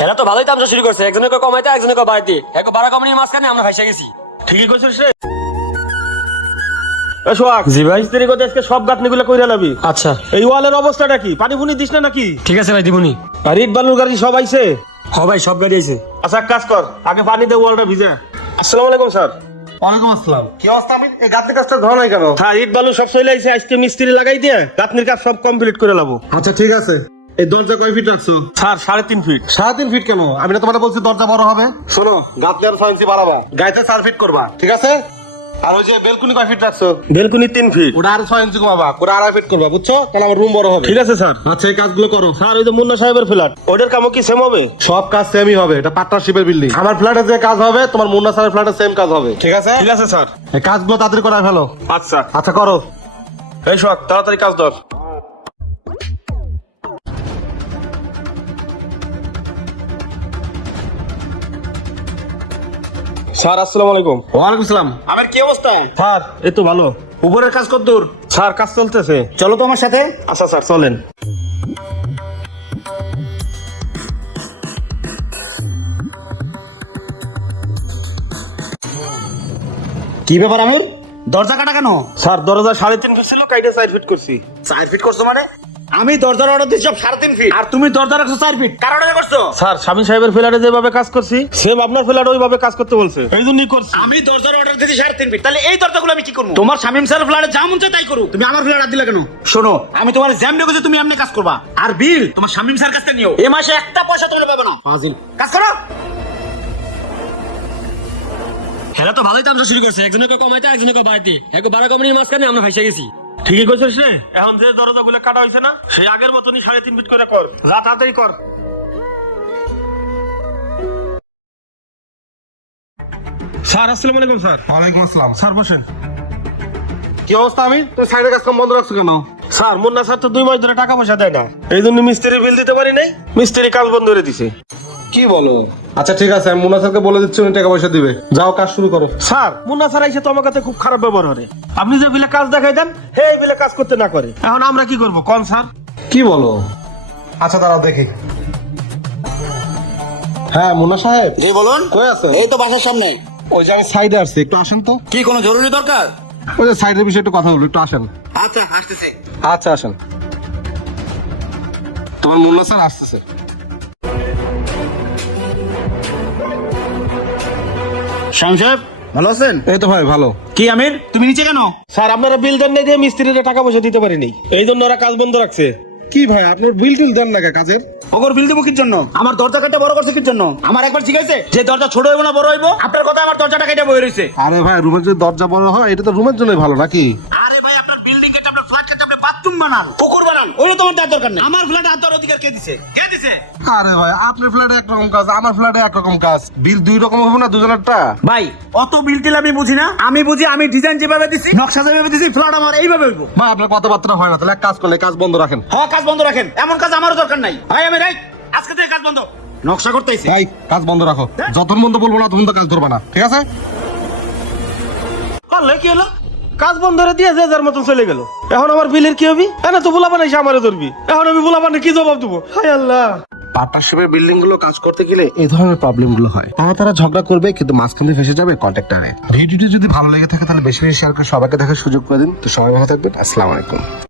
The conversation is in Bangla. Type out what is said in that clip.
হেরা তো ভালোই তামসা শুরু করছে, একজনে কয় কমাইতে একজনে কয় বাড়াইতে, এক বাড়া কোম্পানির মাঝখানে আমরা ভাইসা গেছি। ঠিকই কইছিস রে। সোহাগ, জি ভাই। মিস্ত্রি কোতে আজকে সব গাঁথনিগুলো কইরা লাবি। আচ্ছা এই ওয়ালের অবস্থাটা কি? পানি ফুনি দিস না নাকি? ঠিক আছে ভাই, দিবনি। আর ইট বালুর গাড়ি সব আইছে? হ ভাই, সব গাড়ি আছে। আচ্ছা এক কাজ কর, আগে পানি দে ওয়ালটা ভিজা। আসসালামু আলাইকুম স্যার। ওয়ালাইকুম আসসালাম। কি অবস্থা? আমি এই গাঁথনি কাজটা ধর নাই কেন? হ্যাঁ, ইট বালু সব চলে আইছে, আজকে মিস্ত্রি লাগাই দিয়ে গাঁথনির কাজ সব কমপ্লিট করে লাবো। আচ্ছা ঠিক আছে। এই দরজা কয় ফিট রাখছো? Sir 3.5 fit. 3.5 ফিট কেন? আমি না তোমার বলছি দরজা বড় হবে। শোনো, গাঁথনি আর 6 ইঞ্চি বাড়াবা, গাইতে 4 ফিট করবা, ঠিক আছে? আর ওই যে বেলকুনি কয় ফিট রাখছো? Balcony 3 feet. ওটা আর 6 ইঞ্চি কমাবা, করে 2.5 ফিট করবা, বুঝছো? তাহলে আমার রুম বড় হবে। ঠিক আছে স্যার। আচ্ছা এই কাজগুলো করো। স্যার ওই যে মুন্না সাহেবের ফ্ল্যাট, ওদের কামও কি সেম হবে? সব কাজ সেমই হবে, এটা পার্টনারশিপের বিল্ডিং। আমার ফ্ল্যাটে যে কাজ হবে তোমার মুন্না স্যারের ফ্ল্যাটে সেম কাজ হবে, ঠিক আছে? ঠিক আছে স্যার। এই কাজগুলো তাড়াতাড়ি করে ফেলো। আচ্ছা আচ্ছা করো। এই সোহাগ, তাড়াতাড়ি কাজ ধর। স্যার আসসালামু আলাইকুম। ওয়ালাইকুম আসসালাম। আমার কি অবস্থা? স্যার এই তো ভালো। উপরের কাজ কত দূর? স্যার কাজ চলতেছে। চলো তো আমার সাথে। আচ্ছা স্যার চলেন। কি ব্যাপার আমির, দরজা কাটা কেন? স্যার দরজা 3.5 ফিট ছিল, কাইটে 4 ফিট করছি। 4 ফিট করছো মানে? আমি দরজার অর্ডার দিচ্ছি সব 3.5 ফিট, আর তুমি দরজা রাখছো 4 ফিট। কার অর্ডার করছো? স্যার স্বামী সাহেবের ফ্ল্যাটে যেভাবে কাজ করছি সেম আপনার ফ্ল্যাটে ওইভাবে কাজ করতে বলছে, এই জন্যই করছি। আমি দরজার অর্ডার দিচ্ছি 3.5 ফিট, তাহলে এই দরজাগুলো আমি কি করব? তোমার শামিম স্যার ফ্ল্যাটে যা মন চায় তাই করো, তুমি আমার ফ্ল্যাটে দিলে কেন? শোনো, আমি তোমার জ্যাম রেখেছি, তুমি এমনি কাজ করবা, আর বিল তোমার শামিম স্যার কাছ থেকে নিও। এই মাসে একটা পয়সা তোমরা পাবে না। ফাজিল, কাজ করো। হেরা তো ভালোই তামসা শুরু করছে, একজনে কয় কমাইতে একজনে কয় বাড়াইতে, এক বাড়া কোম্পানির মাঝখানে আমরা ভাইসা গেছি। ঠিকই কইছিস রে। এখন যে দরজাগুলো কাটা হয়েছে না, সেই আগের মতনই 3.5 ফিট করে কর। যা তাড়াতাড়ি কর। স্যার আসসালামু আলাইকুম। স্যার ওয়ালাইকুম আসসালাম। স্যার বসেন। কি অবস্থা? আমি তুমি সাইডে কাজ বন্ধ রাখছো কেন? স্যার মুন্না স্যার তো 2 মাস ধরে টাকা পয়সা দেয় না, এই জন্য মিস্ত্রি বিল দিতে পারি নাই, মিস্ত্রি কাজ বন্ধ করে দিছে। কি বলো? আচ্ছা ঠিক আছে, আমি মুন্না স্যারকে বলে দিচ্ছি, উনি টাকা পয়সা দিবে। যাও কাজ শুরু করো। স্যার মুন্না স্যার এসে তো আমার কাছে খুব খারাপ ব্যবহার করে। আপনি যে বিলে কাজ দেখাই দেন, হে এই বিলে কাজ করতে না করে। এখন আমরা কি করব কোন স্যার? কি বলো? আচ্ছা দাঁড়াও দেখি। হ্যাঁ মুন্না সাহেব। জি বলুন। কই আছে? এই তো বাসার সামনে। ওই যে আমি সাইডে আসছি, একটু আসেন তো। কি কোনো জরুরি দরকার? ওই যে সাইডের বিষয়ে একটু কথা বলবো, একটু আসেন। আচ্ছা আসতেছি। আচ্ছা আসেন। তোমার মুন্না স্যার আসতেছে। শামিম সাহেব ভালো আছেন? এই তো ভাই ভালো। কি আমির, তুমি নিচে কেন? স্যার আপনারা বিল দেন নাই দিয়ে মিস্ত্রিরা টাকা পয়সা দিতে পারেনি, এই জন্য ওরা কাজ বন্ধ রাখছে। কি ভাই আপনার বিল টিল দেন না কে কাজের? ওগর বিল দেবো কির জন্য? আমার দরজা কাটা বড় করছে কির জন্য? আমার একবার ঠিক আছে যে দরজা ছোট হইব না বড় হইব, আপনার কথা আমার দরজাটা কেটে বই রইছে। আরে ভাই রুমের যদি দরজা বড় হয় এটা তো রুমের জন্যই ভালো নাকি? আরে ভাই আপনার বিল্ডিং কেটে আপনার ফ্ল্যাট কেটে আপনি বাথরুম বানান, পুকুর বানান, ওই তোমার দেওয়ার দরকার নেই। আমার ফ্ল্যাটে হাত দেওয়ার অধিকার কে দিছে? কে দিছে? আরে ভাই আপনার ফ্ল্যাটে একরকম কাজ, আমার ফ্ল্যাটে একরকম কাজ, বিল 2 রকম হবে না দুজনেরটা? ভাই অত বিল টিল আমি বুঝি না, আমি বুঝি আমি ডিজাইন যেভাবে দিছি, নকশা যেভাবে দিছি, ফ্ল্যাট আমার এইভাবে হইব। ভাই আপনার কথাবার্তা হয় না, তাহলে এক কাজ করলে কাজ বন্ধ রাখেন। হ্যাঁ কাজ বন্ধ রাখেন, এমন কাজ আমারও দরকার নাই। ভাই আমি রাইট, আজকে থেকে কাজ বন্ধ, নকশা করতেইছি। ভাই কাজ বন্ধ রাখো, যতক্ষণ বন্ধ বলবো না তখন তো কাজ ধরবা না, ঠিক আছে? পারলে কি হলো, কাজ বন্ধ করে দিয়ে যে যার মতন চলে গেল। এখন আমার বিলের কি হবে? এনা তো বুলাবান এসে আমারে ধরবি, এখন আমি বুলাবানে কি জবাব দেবো? হায় আল্লাহ। পার্টনারশিপের বিল্ডিং গুলো কাজ করতে গেলে এই ধরনের প্রবলেম গুলো হয়। তারা ঝগড়া করবে কিন্তু মাঝখানে ফেসে যাবে কন্ট্রাক্টরে। ভিডিওটি যদি ভালো লেগে থাকে তাহলে বেশি বেশি শেয়ার করে সবাইকে দেখার সুযোগ করে দিন। তো সবাই ভালো থাকবেন, আসসালামু আলাইকুম।